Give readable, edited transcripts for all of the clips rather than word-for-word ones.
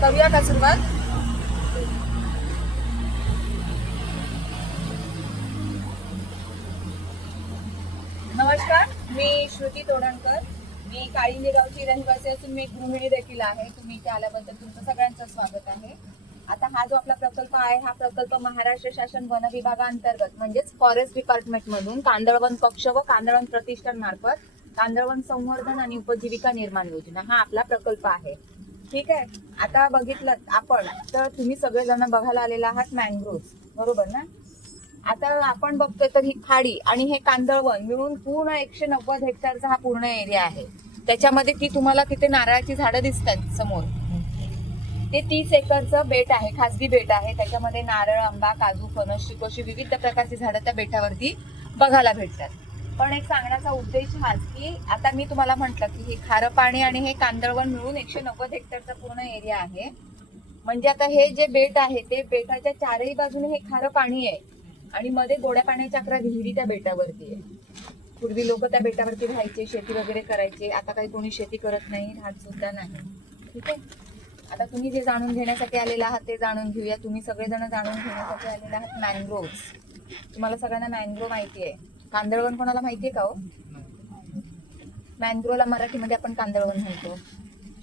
करूया का सुरुवात? नमस्कार, मी श्रुती तोडणकर. मी काळिंदी गावची रहिवासी असून मी गृहिणी देखील आहे. तुम्ही इथे आल्याबद्दल तुमचं सगळ्यांचं स्वागत आहे. आता हा जो आपला प्रकल्प आहे, हा प्रकल्प महाराष्ट्र शासन वन विभागांतर्गत म्हणजेच फॉरेस्ट डिपार्टमेंट मधून कांदळवन पक्ष व कांदळवन प्रतिष्ठान मार्फत कांदळवन संवर्धन आणि उपजीविका निर्माण योजना हा आपला प्रकल्प आहे. ठीक आहे. आता बघितलं आपण तर तुम्ही सगळेजण बघायला आलेला आहात मँग्रोव्ह, बरोबर ना? आता आपण बघतोय तर ही खाडी आणि हे कांदळवन मिळून पूर्ण 190 हेक्टरचा हा पूर्ण एरिया आहे. त्याच्यामध्ये ती तुम्हाला तिथे नारळाची झाडं दिसतात समोर. ते 30 एकरचं बेट आहे, खासगी बेट आहे. त्याच्यामध्ये नारळ, आंबा, काजू, फणस, चिकोशी विविध प्रकारची झाडं त्या बेटावरती बघायला भेटतात. पण एक सांगण्याचा उद्देश हाच की आता मी तुम्हाला म्हटलं की हे खारं पाणी आणि हे कांदळवन मिळून 190 हेक्टरचा पूर्ण एरिया आहे. म्हणजे आता हे जे बेट आहे ते बेटाच्या चारही बाजूने हे खारं पाणी आहे आणि मध्ये गोड्या पाण्याच्या 11 विहिरी त्या बेटावरती आहे. पूर्वी लोक त्या बेटावरती राहायचे, शेती वगैरे करायचे. आता काही कोणी शेती करत नाही, राहत सुद्धा नाही. ठीक आहे. आता तुम्ही जे जाणून घेण्यासाठी आलेला आहात ते जाणून घेऊया. तुम्ही सगळेजण जाणून घेण्यासाठी आलेले आहात मँग्रोव्ह. तुम्हाला सगळ्यांना मँग्रोव्ह माहिती आहे. कांदळवन कोणाला माहितीये का हो? मँग्रोव्हला मराठीमध्ये आपण कांदळवन म्हणतो,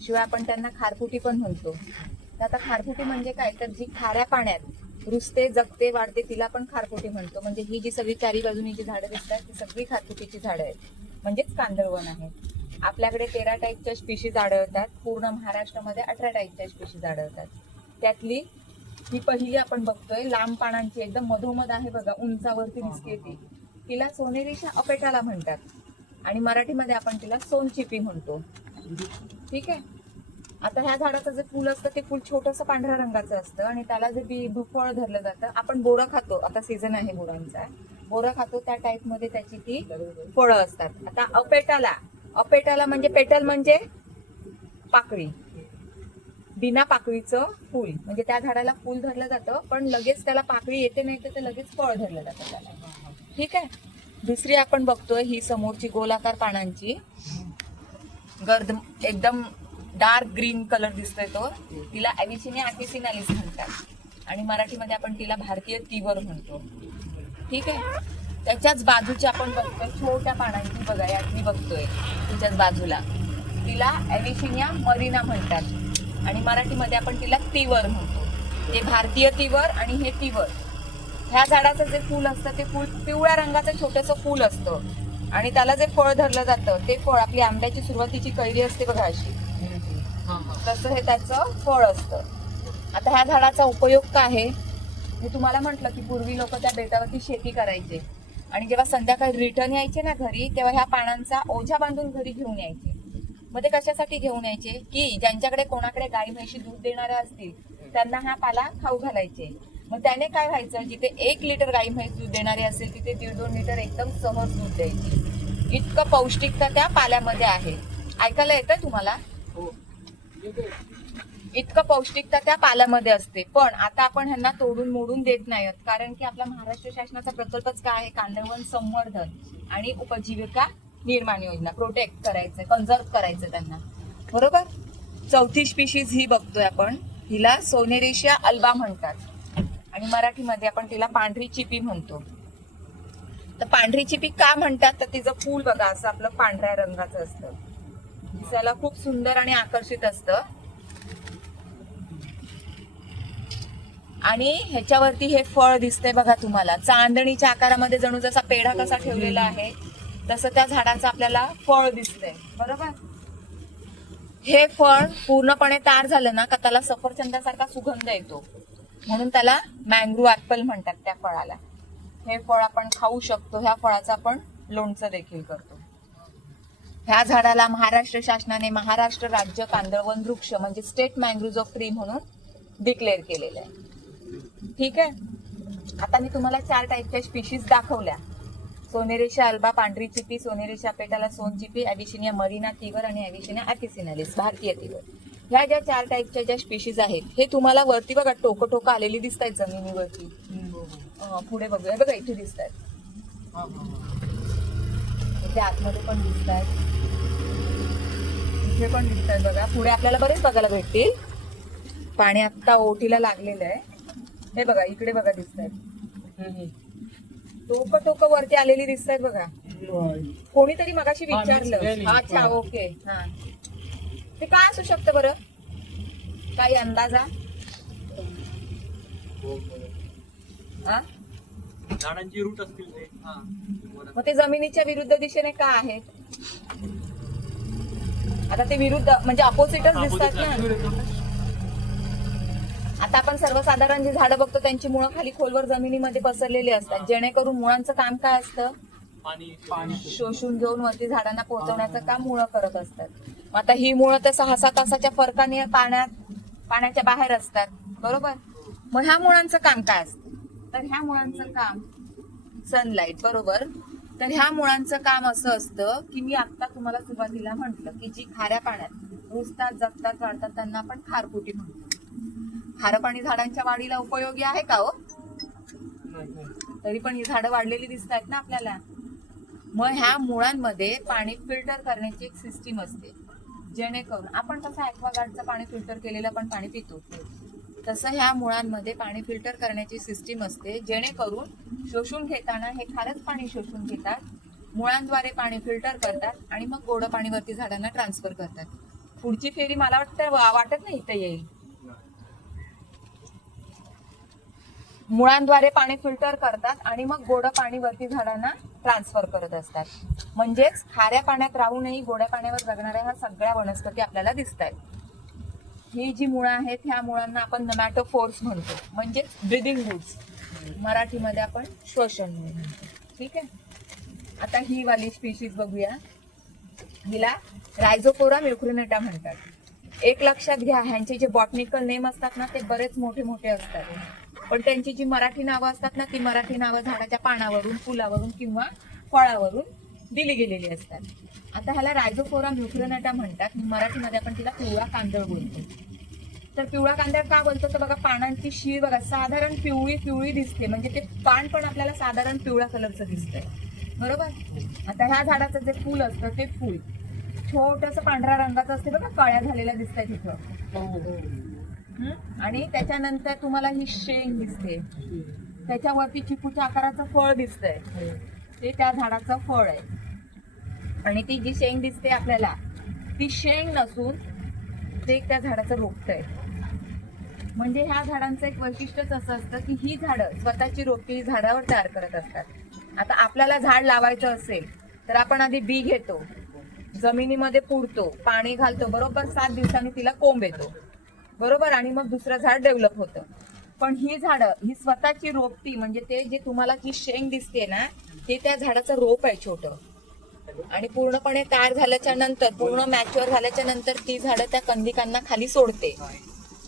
शिवाय आपण त्यांना खारफुटी पण म्हणतो. तर आता खारफुटी म्हणजे काय, तर जी खाऱ्या पाण्यात रुजते, जगते, वाढते तिला आपण खारफुटी म्हणतो. म्हणजे ही जी सगळी चारी बाजूनी जी झाडं दिसतात ती सगळी खारफुटीची झाडं आहेत, म्हणजेच कांदळवन आहे. आपल्याकडे 13 टाईपच्या स्पीशीज आढळतात. पूर्ण महाराष्ट्रामध्ये 18 टाईपच्या स्पीशीज आढळतात. त्यातली ही पहिली आपण बघतोय लांब पानांची, एकदम मधोमध आहे बघा, उंचावरती दिसते ती. तिला सोनेरीच्या अपेटाला म्हणतात आणि मराठीमध्ये आपण तिला सोनचिपी म्हणतो. ठीक आहे. आता ह्या झाडाचं जे फुल असतं ते फुल छोटंसं पांढऱ्या रंगाचं असतं आणि त्याला जे फळ धरलं जातं. आपण बोरं खातो, आता सीझन आहे बोरांचा, बोरं खातो त्या टाईप मध्ये त्याची ती फळं असतात. आता अपेटाला म्हणजे पेटल म्हणजे पाकळी, बिना पाकळीचं फुल, म्हणजे त्या झाडाला फुल धरलं जातं पण लगेच त्याला पाकळी येते नाही तर लगेच फळ धरलं जातं त्याला. ठीक आहे. दुसरी आपण बघतोय ही समोरची गोलाकार पानांची गर्द, एकदम डार्क ग्रीन कलर दिसतोय तो, तिला ॲव्हिसिनिया ॲपिसिनालिस म्हणतात आणि मराठीमध्ये आपण तिला भारतीय तीवर म्हणतो. ठीक आहे. त्याच्याच बाजूची आपण बघतोय छोट्या पानांची, बघा यात मी बघतोय तिच्याच बाजूला, तिला ॲव्हिसिनिया मरिना म्हणतात आणि मराठीमध्ये आपण तिला तीवर म्हणतो. ते भारतीय तीवर आणि हे तीवर. ह्या झाडाचं जे फूल असतं ते फूल पिवळ्या रंगाचं छोटंसं फूल असतं आणि त्याला जे फळ धरलं जातं ते फळ आपली आंब्याची सुरुवातीची कैरी असते बघा अशी, तसं हे त्याचं फळ असतं. आता ह्या झाडाचा उपयोग काय आहे? मी तुम्हाला म्हटलं की पूर्वी लोक त्या बेटावरती शेती करायचे आणि जेव्हा संध्याकाळी रिटर्न यायचे ना घरी, तेव्हा ह्या पानांचा ओझा बांधून घरी घेऊन यायचे. मग ते कशासाठी घेऊन यायचे की ज्यांच्याकडे कोणाकडे गाई म्हशी दूध देणाऱ्या असतील त्यांना हा पाला खाऊ घालायचे. मग त्याने काय व्हायचं, जिथे 1 लिटर गाई म्हैस दूध देणारी असेल तिथे 1.5-2 लिटर एकदम सहज दूध द्यायची. इतकं पौष्टिकता त्या पाल्यामध्ये आहे. ऐकायला येतं तुम्हाला? इतकं पौष्टिकता त्या पाल्यामध्ये असते. पण आता आपण ह्यांना तोडून मोडून देत नाहीत, कारण की आपला महाराष्ट्र शासनाचा प्रकल्पच काय आहे, कांदळवन संवर्धन आणि उपजीविका निर्माण योजना. प्रोटेक्ट करायचं, कन्झर्व करायचं त्यांना, बरोबर. चौथी स्पीशीज ही बघतोय आपण, हिला सोनेरेशिया अल्बा म्हणतात आणि मराठीमध्ये आपण तिला पांढरी चिपी म्हणतो. तर पांढरी चिपी का म्हणतात, तर तिचं फूल बघा असं आपलं पांढऱ्या रंगाचं असतं, दिसायला खूप सुंदर आणि आकर्षित असतं आणि ह्याच्यावरती हे फळ दिसतंय बघा तुम्हाला, चांदणीच्या आकारामध्ये, जणू जसा पेढा कसा ठेवलेला आहे तसं त्या झाडाचं आपल्याला फळ दिसतंय, बरोबर. हे फळ पूर्णपणे तयार झालं ना का त्याला सफरचंदासारखा सुगंध येतो, म्हणून त्याला मँग्रोव्ह ऍपल म्हणतात त्या फळाला. हे फळ आपण खाऊ शकतो. ह्या फळाचं आपण लोणचं देखील करतो. ह्या झाडाला महाराष्ट्र शासनाने महाराष्ट्र राज्य कांदळवन वृक्ष म्हणजे स्टेट मँग्रोव्ह ऑफ ट्री म्हणून डिक्लेअर केलेलं आहे. ठीक आहे. आता मी तुम्हाला 4 टाईपच्या स्पीशीज दाखवल्या, सोनेरेशिया अल्बा, पांढरी चिपी, सोनेरेशिया अपेटाला सोनचिपी, ॲव्हिसिनिया मरिना तीवर आणि ॲव्हिसिनिया ॲपिसिनालिस भारतीय तीवर. ह्या ज्या 4 टाईपच्या ज्या स्पीशीज आहेत हे तुम्हाला वरती बघा टोकं आलेली दिसत आहेत जमिनीवरती. पुढे बघूया बघा, इथे दिसत आहेत, इथे आतमध्ये पण दिसत आहेत, इथे पण दिसत आहेत बघा. पुढे आपल्याला बरेच बघायला भेटतील. पाणी आता ओटीला लागलेलं आहे. हे बघा इकडे बघा दिसत आहेत टोक वरती आलेली दिसत आहेत बघा. कोणीतरी मगाशी विचारलं. अच्छा ओके हा ते काय असू शकतं बरं काही अंदाजा? झाडांची रूट असतील ते. मग ते जमिनीच्या विरुद्ध दिशेने का आहेत? आता ते विरुद्ध म्हणजे अपोजिटच दिसतात ना. आता आपण सर्वसाधारण जी झाडं बघतो त्यांची मुळं खाली खोलवर जमिनीमध्ये पसरलेली असतात, जेणेकरून मुळांचं काम काय असतं? पाणी शोषून घेऊन वरती झाडांना पोहोचवण्याचं काम मुळं करत असतात. मग आता ही मुळं तर 6-7 तासाच्या फरकाने पाण्याच्या बाहेर असतात, बरोबर? मग ह्या मुळांचं काम काय असतं? तर ह्या मुळांचं काम सनलाईट, बरोबर? तर ह्या मुळांचं काम असं असतं की मी आता तुम्हाला सुरुवातीला म्हटलं की जी खाऱ्या पाण्यात रुजतात, जगतात, वाढतात त्यांना आपण खारफुटी म्हणतो. खारं पाणी झाडांच्या वाढीला उपयोगी आहे का हो? तरी पण ही झाडं वाढलेली दिसत आहेत ना आपल्याला. मग ह्या मुळांमध्ये पाणी फिल्टर करण्याची एक सिस्टीम असते, जेणेकरून आपण कसं ॲक्वागार्डचं पाणी फिल्टर केलेलं पण पाणी पितो, तसं ह्या मुळांमध्ये पाणी फिल्टर करण्याची सिस्टीम असते, जेणेकरून शोषून घेताना हे खारच पाणी शोषून घेतात, मुळांद्वारे पाणी फिल्टर करतात आणि मग गोड पाणीवरती झाडांना ट्रान्सफर करतात. पुढची फेरी मला वाटत नाही इथे येईल. मुळांद्वारे पाणी फिल्टर करतात आणि मग गोड पाणीवरती झाडांना ट्रान्सफर करत असतात. म्हणजेच खाऱ्या पाण्यात राहूनही गोड्या पाण्यावर जगणाऱ्या ह्या सगळ्या वनस्पती आपल्याला दिसत आहेत. ही जी मुळं आहेत ह्या मुळांना आपण नेमॅटोफोर्स म्हणतो, म्हणजेच ब्रीदिंग रूट्स, मराठीमध्ये आपण श्वसन म्हणतो. ठीक आहे. आता ही वाली स्पीशीज बघूया. हिला रायझोफोरा म्युक्रिनेटा म्हणतात. एक लक्षात घ्या, ह्यांचे जे बॉटनिकल नेम असतात ना ते बरेच मोठे मोठे असतात, पण त्यांची जी मराठी नावं असतात ना ती मराठी नावं झाडाच्या पानावरून, फुलावरून किंवा फळावरून दिली गेलेली असतात. आता ह्याला रायझोफोरा म्युक्रिनेटा म्हणतात. मराठीमध्ये आपण तिला पिवळा कांदळ बोलतो. तर पिवळा कांदळ का बोलतो तर बघा पानांची शीर बघा साधारण पिवळी पिवळी दिसते, म्हणजे ते पान पण आपल्याला साधारण पिवळ्या कलरचं दिसतंय, बरोबर? आता ह्या झाडाचं जे फूल असतं ते फूल छोटस पांढऱ्या रंगाचं असते बघा, कळ्या झालेल्या दिसतात तिथं. आणि त्याच्यानंतर तुम्हाला ही शेंग दिसते, त्याच्यावरती चिकूच्या आकाराचं फळ दिसतंय, ते त्या झाडाचं फळ आहे. आणि ती जी शेंग दिसते आपल्याला ती शेंग नसून ते त्या झाडाचं रोपट आहे. म्हणजे ह्या झाडांचं एक वैशिष्ट्यच असं असतं की ही झाडं स्वतःची रोपटी झाडावर तयार करत असतात. आता आपल्याला झाड लावायचं असेल तर आपण आधी बी घेतो, जमिनीमध्ये पुरतो, पाणी घालतो, बरोबर 7 दिवसांनी तिला कोंब येतो, बरोबर? आणि मग दुसरं झाड डेव्हलप होतं. पण ही झाडं ही स्वतःची रोपटी, म्हणजे ते जे तुम्हाला जी शेंग दिसते ना ते त्या झाडाचं रोप आहे छोटं. आणि पूर्णपणे तयार झाल्याच्या नंतर, पूर्ण मॅच्युअर झाल्याच्या नंतर ती झाडं त्या कंदिकांना खाली सोडते.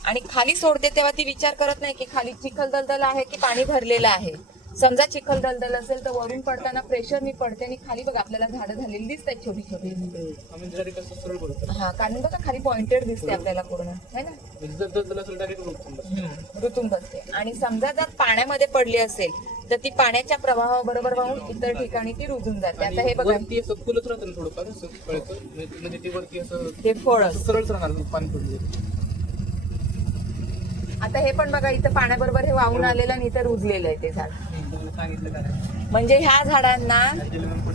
आणि खाली सोडते तेव्हा ती विचार करत नाही की खाली चिखल दलदल आहे की पाणी भरलेलं आहे. समजा चिखल दलदल असेल तर वरून पडताना प्रेशरनी पडते आणि खाली बघा आपल्याला झाडं झालेली दिसतात छोटी छोटी. हा, कारण बघा खाली पॉइंटेड दिसते आपल्याला पूर्ण, है ना? रुतून बसते. आणि समजा जर पाण्यामध्ये पडली असेल तर ती पाण्याच्या प्रवाहाबरोबर वाहून इतर ठिकाणी ती रुजून जाते. आता हे बघा ते फळ सरळ राहणार पाणी पडले. आता हे पण बघा इथं पाण्याबरोबर हे वाहून आलेलं आणि इथं रुजलेलं आहे ते झाड. म्हणजे ह्या झाडांना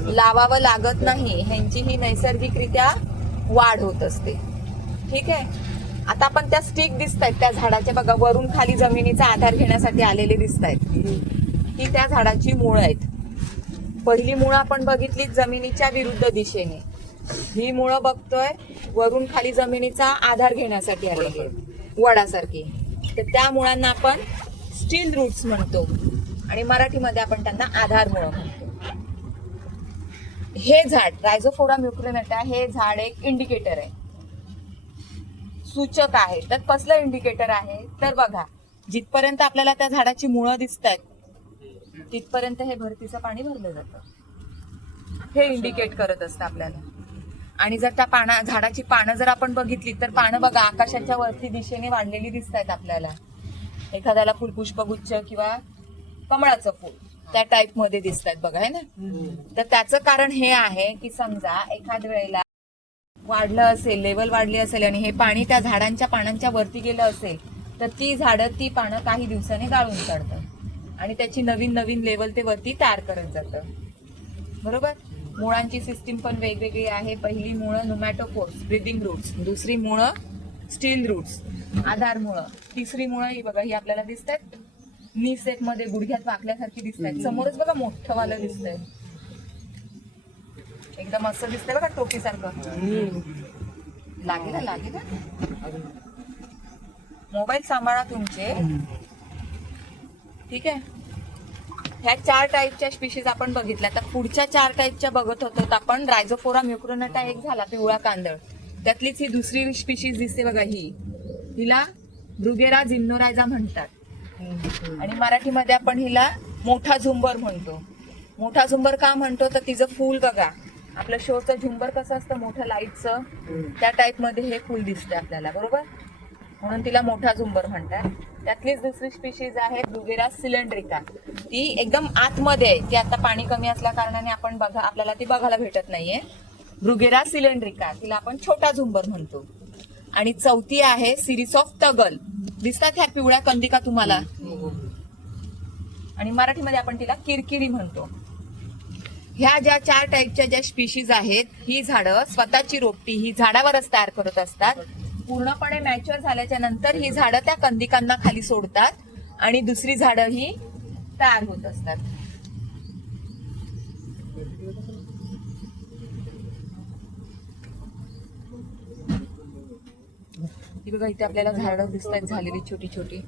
लावावं लागत नाही, ह्यांची ही नैसर्गिकरित्या वाढ होत असते. ठीक आहे. आता आपण त्या स्टिक दिसत आहेत त्या झाडाच्या बघा वरून खाली जमिनीचा आधार घेण्यासाठी आलेले दिसत आहेत, ही त्या झाडाची मुळं आहेत. पहिली मुळं आपण बघितली जमिनीच्या विरुद्ध दिशेने, ही मुळं बघतोय वरून खाली जमिनीचा आधार घेण्यासाठी आलेली वडासारखी. तर त्या मुळांना आपण स्टील रूट्स म्हणतो आणि मराठीमध्ये आपण त्यांना आधार मुळं म्हणतो. हे झाड रायझोफोरा म्युक्रिनेटा हे झाड एक इंडिकेटर आहे, सूचक आहे. तर कसलं इंडिकेटर आहे तर बघा जिथपर्यंत आपल्याला त्या झाडाची मुळं दिसत आहेत तिथपर्यंत हे भरतीचं पाणी भरलं जातं, हे इंडिकेट करत असतं आपल्याला. आणि जर त्या झाडाची पानं जर आपण बघितली तर पानं बघा आकाशाच्या वरती दिशेने वाढलेली दिसत आहेत आपल्याला. एखाद्याला फुलपुष्पगुच्छ किंवा कमळाचं फूल त्या टाईप मध्ये दिसत आहेत बघा, है ना? तर त्याचं कारण हे आहे की समजा एखाद वेळेला वाढलं असेल, लेवल वाढली असेल आणि हे पाणी त्या झाडांच्या पानांच्या वरती गेलं असेल तर ती झाडं ती पानं काही दिवसांनी गाळून काढतात आणि त्याची नवीन नवीन लेवल ते वरती तयार करत जातं. बरोबर. मुळांची सिस्टीम पण वेगवेगळी आहे. पहिली मुळं नुमॅटोफोर्स ब्रीदिंग रूट्स, दुसरी मुळं स्टील रूट्स आधार मुळं, तिसरी मुळं ही बघा ही आपल्याला दिसतात नी सेट मध्ये गुडघ्यात वाकल्यासारखी दिसतात. समोरच बघा मोठं वालं दिसतंय, एकदम असं दिसतंय बघा टोपीसारखं. लागेल लागेल. मोबाईल सांभाळा तुमचे, ठीक आहे. ह्या 4 टाईपच्या स्पीशीज आपण बघितल्या. तर पुढच्या 4 टाईपच्या बघत होतो आपण. रायझोफोरा म्युक्रोनटा एक झाला पिवळा कांदळ, त्यातलीच ही दुसरी स्पीशीज दिसते बघा हिला ब्रुगेरा जिम्नोरायझा म्हणतात आणि मराठीमध्ये आपण हिला मोठा झुंबर म्हणतो. मोठा झुंबर का म्हणतो तर तिचं फूल बघा, आपलं शोचं झुंबर कसं असतं मोठं लाईटचं, त्या टाईप मध्ये हे फूल दिसतं आपल्याला. बरोबर. म्हणून तिला मोठा झुंबर म्हणतात. त्यातलीच दुसरी स्पीशीज आहे ब्रुगेरा सिलेंड्रिका. ती एकदम आतमध्ये आहे. ती आता पाणी कमी असल्या कारणाने आपण आपल्याला ती बघायला भेटत नाहीये. ब्रुगेरा सिलेंड्रिका, तिला आपण छोटा झुंबर म्हणतो. आणि चौथी आहे सिरीज ऑफ तगल. दिसतात ह्या पिवळ्या कंदिका तुम्हाला, आणि मराठीमध्ये आपण तिला किरकिरी म्हणतो. ह्या ज्या 4 टाईपच्या ज्या स्पीशीज आहेत, ही झाडं स्वतःची रोपटी ही झाडावरच तयार करत असतात. पूर्णपणे मॅच्युअर झाल्याच्या नंतर ही झाडं त्या कंदिकांना खाली सोडतात आणि दुसरी झाडं ही तयार होत असतात. ही बघा इथे आपल्याला झाडं दिसतात झालेली छोटी छोटी.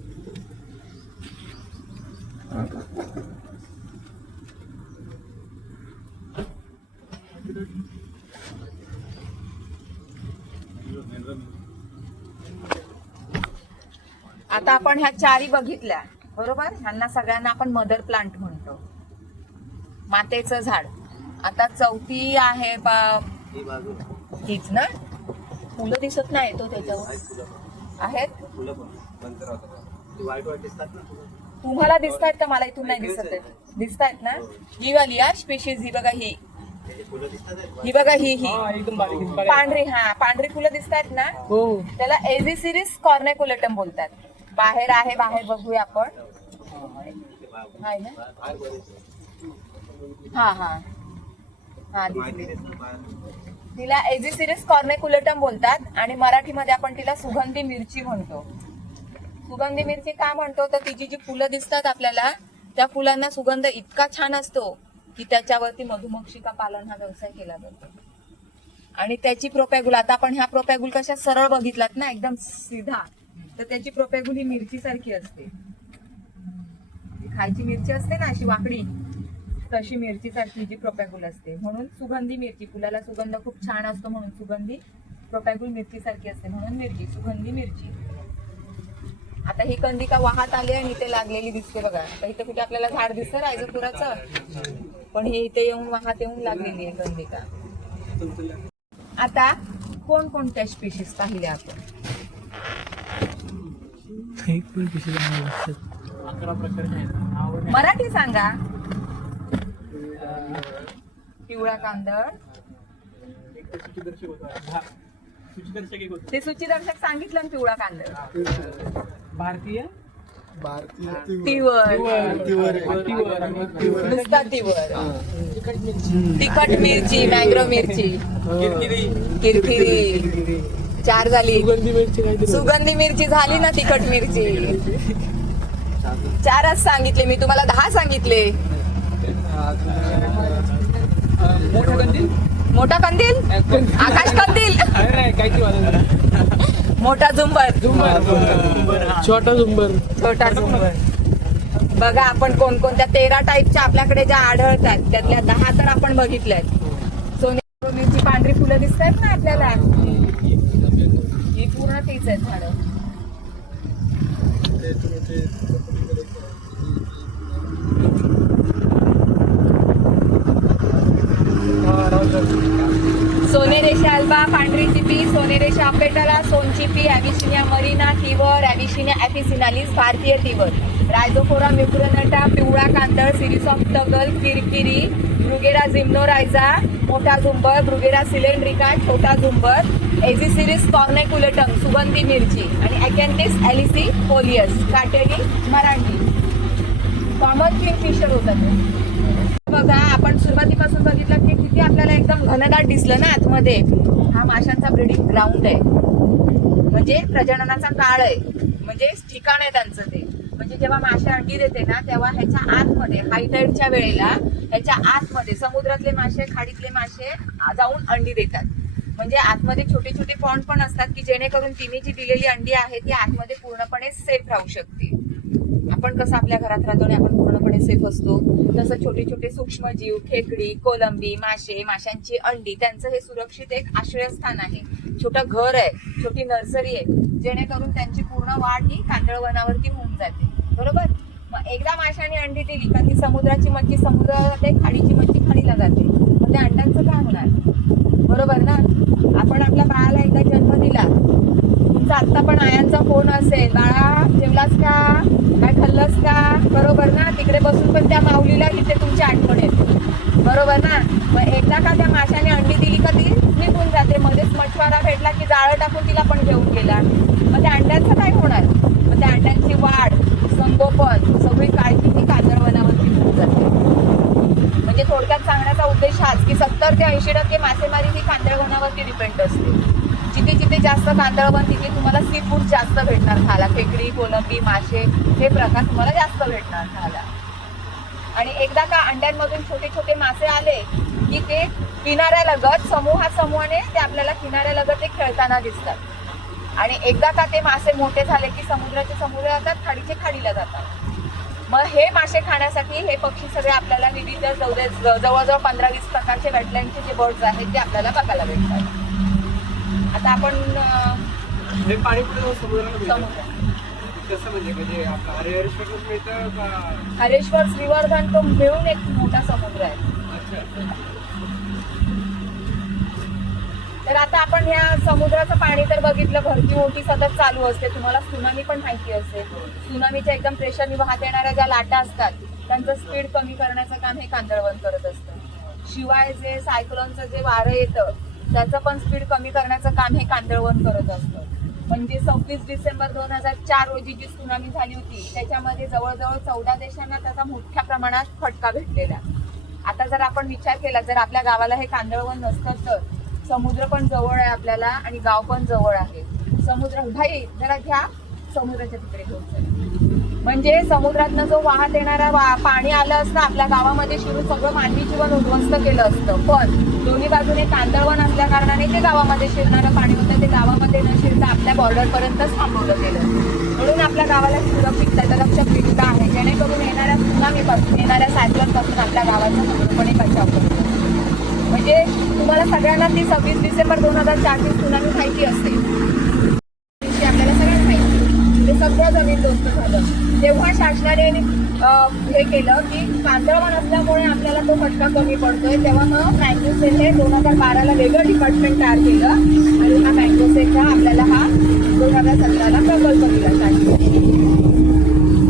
आता आपण ह्या 4 बघितल्या. बरोबर. ह्यांना सगळ्यांना आपण मदर प्लांट म्हणतो, मातेचं झाड. आता चौथी आहे हीच ना, फुलं दिसत नाही तो त्याच्यावर आहेत. तुम्हाला दिसतायत का? मला इथून नाही दिसत. दिसतायत ना. ही वाली स्पीशीज ही बघा, ही बघा ही पांढरी. हा पांढरी फुलं दिसतायत ना, त्याला एझिसिरिस कॉर्नेकुलेटम बोलतात. बाहेर आहे, बाहेर बघूया आपण. आहे ना. हा हा हा दिसली. तिला एझिसिरिस कॉर्नेकुलेटम बोलतात आणि मराठीमध्ये आपण तिला सुगंधी मिरची म्हणतो. सुगंधी मिरची का म्हणतो तर तिची जी फुलं दिसतात आपल्याला, त्या फुलांना सुगंध इतका छान असतो की त्याच्यावरती मधुमक्षिका पालन हा व्यवसाय केला जातो. आणि त्याची प्रोपॅगुल, आता आपण ह्या प्रोपॅगुल कशा सरळ बघितलात ना एकदम सीधा, तर त्याची प्रोपॅगुल ही मिरची सारखी असते. खायची मिरची असते ना अशी वाकडी, तशी मिरची सारखी जी प्रोपॅगुल असते. म्हणून सुगंधी मिरची, फुलाला सुगंध खूप छान असतो म्हणून सुगंधी. प्रोपॅगुल मिरची सारखी असते म्हणून मिरची, सुगंधी मिरची. आता ही कंदिका वाहत आली आणि इथे लागलेली दिसते बघा. आता इथे कुठे आपल्याला झाड दिसतं रायझोफोराचं, पण हे इथे येऊन वाहत येऊन लागलेली आहे कंदिका. आता कोणकोणत्या स्पीशीज पाहिल्या आपण? 11 प्रकारचे आहेत. मराठी सांगा. पिवळा कांदळ, सूचीदर्शक एक होतं. ते सूचीदर्शक सांगितलं ना. पिवळा कांदळ, भारतीय तिवर, नुसता तिवर, तिखट मिरची, मॅंग्रो मिरची, किरकिरी 4 झाली. सुगंधी मिरची झाली ना, तिखट मिरची 4च सांगितले मी तुम्हाला, 10 सांगितले. मोठा कंदील, आकाश कंदील, मोठा झुंबर, छोटा झुंबर, छोटा झुंबर. बघा आपण कोणकोणत्या 13 टाईपच्या आपल्याकडे ज्या आढळतात त्यातल्या 10 तर आपण बघितल्यात. सोने मिरची पांढरी फुलं दिसतात ना आपल्याला, ही पूर्ण तीच आहेत झाडं. सोनेरेशा अल्बा, पांढरी चिपी, सोनेरेशा अपेटाला, सोनचिपी, ॲव्हिसिनिया मरिना, टिवर, ॲव्हिसिनिया ॲफिसिनालिस, भारतीय टिवर, रायझोफोरा म्युक्रोनटा, पिवळा कांदळ, सिरीज ऑफ तगल, किरकिरी, ब्रुगेरा झिम्नोरायझा मोठा झुंबर, ब्रुगेरा सिलेंड्रिका छोटा झुंबर, एझिसिरिस कॉर्नेकुलेटम सुगंधी मिरची आणि अकॅन्थिस ॲलिसी फोलियस काटेरी मराठी. कॉमन किंगफिशर होता ते. बघा आपण सुरुवातीपासून बघितलं की किती आपल्याला एकदम घनदाट दिसलं ना आतमध्ये. हा माशांचा ब्रीडिंग ग्राउंड आहे, म्हणजे प्रजननाचा काळ आहे, म्हणजे ठिकाण आहे त्यांचं ते. म्हणजे जेव्हा मासे अंडी देते ना तेव्हा ह्याच्या आतमध्ये हाय टाईडच्या वेळेला ह्याच्या आतमध्ये समुद्रातले मासे खाडीतले मासे जाऊन अंडी देतात. म्हणजे आतमध्ये छोटे छोटे पॉन्ड पण असतात की जेणेकरून तिने जी दिलेली अंडी आहे ती आतमध्ये पूर्णपणे सेफ राहू शकते. आपण कसं आपल्या घरात राहतो आणि आपण पूर्णपणे सेफ असतो, तसं छोटे छोटे सूक्ष्मजीव, खेकडी, कोलंबी, मासे, माशांची अंडी त्यांचं हे सुरक्षित एक आश्रयस्थान आहे, छोटं घर आहे, छोटी नर्सरी आहे, जेणेकरून त्यांची पूर्ण वाढ ही कांदळवनावरती होऊन जाते. बरोबर. मग एकदा माशाने अंडी दिली का ती समुद्राची मच्छी समुद्रात आहे, खाडीची मच्छी खाडीला जाते. मग त्या अंड्यांचं काय होणार? बरोबर ना. आपण आपल्या बाळाला एकदा जन्म दिला, तुमचा आत्ता पण आयांचा फोन असेल, बाळा जेवलास का, काय खाल्लंस का, बरोबर ना. तिकडे बसून पण त्या माऊलीला तिथे तुमची आठवण येते. बरोबर ना. मग एकदा का त्या माशाने अंडी दिली का ती निघून जाते, मध्येच मछवारा भेटला की जाळं टाकून तिला पण घेऊन गेला. मग त्या अंड्यांचं काय होणार? मग त्या अंड्यांची वाढ, संगोपन, सगळी काळजी ही कांदळवनावरती होऊन जाते. म्हणजे थोडक्यात सांगण्याचा उद्देश हाच की 70 ते 80% मासेमारी ही कांदळवनावरती डिपेंड असते. जिथे जिथे जास्त कांदळवन तिथे तुम्हाला सी फूड जास्त भेटणार खायला. खेकडी, कोलंबी, मासे हे प्रकार तुम्हाला जास्त भेटणार खायला. आणि एकदा का अंड्यांमधून छोटे छोटे मासे आले की ते किनाऱ्यालगत समूहाने ते आपल्याला किनाऱ्यालगत ते खेळताना दिसतात. आणि एकदा का ते मासे मोठे झाले की समुद्राचे समुद्र जातात, खाडीचे खाडीला जातात. मग हे मासे खाण्यासाठी हे पक्षी सगळे आपल्याला विविध जवळजवळ 15-20 प्रकारचे वेटलँडचे जे बर्ड्स आहेत ते आपल्याला बघायला भेटतात. आता आपण हे पाणी कुठे समुद्राला मिळतं? समुद्र कसं म्हणजे आपलं हरिहरेश्वरच मिळतं का? हरेश्वर, श्रीवर्धन तो मिळून एक मोठा समुद्र आहे. अच्छा. तर आता आपण ह्या समुद्राचं पाणी तर बघितलं, भरती मोठी सतत चालू असते. तुम्हाला त्सुनामी पण माहिती असेल. त्सुनामीच्या एकदम प्रेशरने वाहत येणाऱ्या ज्या लाटा असतात त्यांचं स्पीड कमी करण्याचं काम हे कांदळवन करत असतं. शिवाय जे सायक्लोनचं जे वारं येतं त्याचं पण स्पीड कमी करण्याचं काम हे कांदळवन करत असतं. म्हणजे 26 डिसेंबर 2004 रोजी जी त्सुनामी झाली होती त्याच्यामध्ये जवळजवळ 14 देशांना त्याचा मोठ्या प्रमाणात फटका भेटलेला. आता जर आपण विचार केला, जर आपल्या गावाला हे कांदळवन नसतं तर समुद्र पण जवळ आहे आपल्याला आणि गाव पण जवळ आहे. समुद्र भाई जरा घ्या, समुद्राच्या तिकडे घेऊन चला. म्हणजे समुद्रातनं जो वाहत येणारा पाणी आलं असतं आपल्या गावामध्ये शिरून सगळं मानवी जीवन उद्ध्वस्त केलं असतं. पण दोन्ही बाजूने कांदळवन असल्या कारणाने ते गावामध्ये शिरणारं पाणी होतं ते गावामध्ये न शिरता आपल्या बॉर्डरपर्यंतच थांबवलं गेलं. म्हणून आपल्या गावाला सुरक्षितता आहे, जेणेकरून येणाऱ्या त्सुनामीपासून, येणाऱ्या सायक्लोनपासून आपल्या गावाचा पूर्णपणे बचाव करतो. म्हणजे तुम्हाला सगळ्यांना ती 26 डिसेंबर 2004 ची त्सुनामी माहिती असेल, आपल्याला सगळ्यांना माहिती. ते सगळं जमीनदोस्त झालं. तेव्हा शासनाने हे केलं की कांदळवन असल्यामुळे आपल्याला तो फटका कमी पडतोय. तेव्हा मग मँगोसेल हे 2012ला वेगळं डिपार्टमेंट तयार केलं आणि हा मँगोसेलचा आपल्याला हा 2017ला प्रकल्प दिला शासनाने.